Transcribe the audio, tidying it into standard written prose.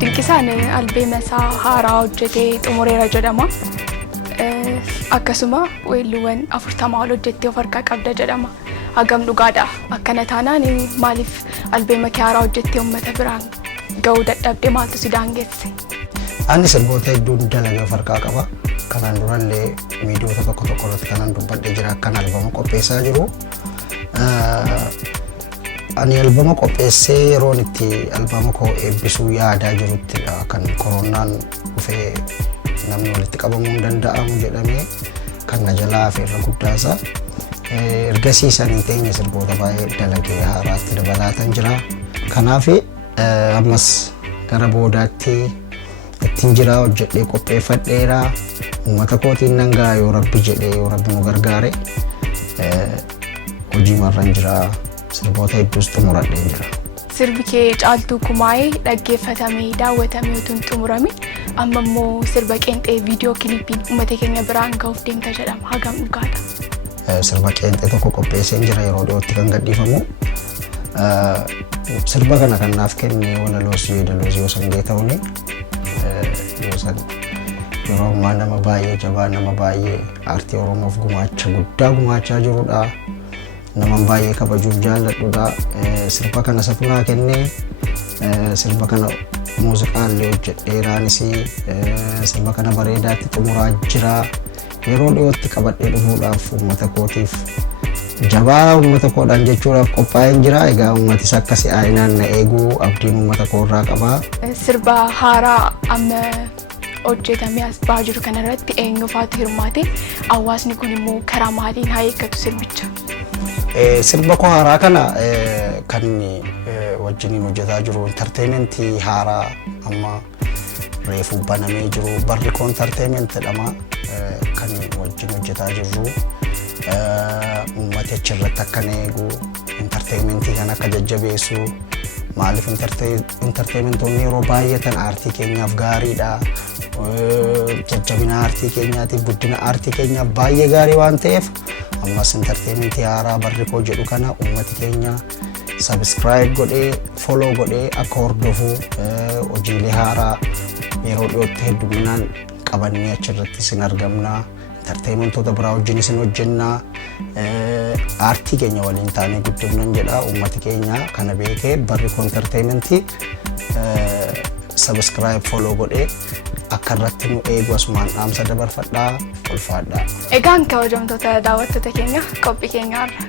dinqisaan albeema isaa haaraa hojjetee xumureera jedhama. Akkasuma weelluuwwan 40 ol hojjettee of harkaa qabda jedhama. Hagam dhugaadha. Akkana taanaan maaliif albeema kee haaraa hojjettee uummata biraan ga'uu dadhabde maaltu si daangesse? Ani sirboota hedduun dalagaa of harkaa qaba. Kanaan durallee miidiyoota tokko irratti kanan dubbadhee jira akkan albeema qopheessaa jiru. Ani albeema qopheessee yeroon itti albeema koo eebbisuu yaadaa jiruttidha kan koronaan dhufee namni walitti qabamuu hin danda'amu jedhamee kan na jalaa hafe irra guddaasaa. Ergasii sanii teenya sirboota baay'ee dalagee haaraatti dabalaatan jira. Kanaaf ammas gara boodaatti ittiin jira hojjedhee qopheeffadheera. Uummata kootiin nan ga'a yoo Rabbi jedhee yoo Rabbi nu gargaare hojii marran jira. Sirboota hedduus xumuradhee jira. Sirbi kee Caaltuu Kumaayee dhaggeeffatamee daawwatamee utuu hin xumuramin amma immoo sirba qeenxee viidiyoo kiliipiin uummata keenya biraan ga'uuf deemta jedhama. Hagam dhugaadha? Sirba qeenxee tokko qopheesseen jira yeroo dhiyootti kan gadhiifamu. Sirba kana kan naaf kenne Walaloos Yeedaloos Yoosangee ta'uuni. Yeroo ammaa nama baay'ee jabaa nama baay'ee aartii Oromoof gumaacha guddaa gumaachaa jirudha. Naman baay'ee kabajuuf jaalladhudha. Sirba kana safunaa kennee sirba kana muuziqaallee hojjedheeraanis sirba kana bareedaatti xumuraa jira. Yeroo dhiyootti qabadhee dhufuudhaaf uummata kootiif jabaa uummata koodhaan jechuudhaaf qophaa'een jira. Egaa uummatis akka si'aayinaan na eeguu abdiin uummata koorraa qaba. Sirba haaraa amma hojjetamee as ba'aa jiru kanarratti eenyufaatu hirmaate? Hawaasni kun immoo karaa maaliin haa eeggatu sirbicha? Sirba koo haaraa kana kan wajjiniin hojjetaa jiru entertainmentii haaraa amma reefu banamee jiru barri koo entertainment jedhama kan wajjin hojjetaa jirru uummata achirratti akka eegu entertainmentii kan akka jajjabeessu maaliif entertainmentoonni yeroo baay'atan aartii keenyaaf gaariidha. Jajjabina aartii keenyaatiif guddina aartii keenyaaf baay'ee gaarii waan ta'eef ammas entertainmentii haaraa barri koo jedhu kana uummati keenya subscribe godhee follow godhee akka hordofu hojiilee haaraa yeroo dhiyootti hedduminaan qabannee achirratti isin argamna. Entertainmentoota biraa wajjin isin hojjennaa. Aartii keenya waliin taanee guddifnan jedha uummati keenya kana beekee barri koo entertainmentii subscribe follow godhee akka irratti nu eegu asumaan dhaamsa dabarfadhaa ulfaadhaa. Egaan kabajamtoota daawwattoota keenya qophii keenyaarra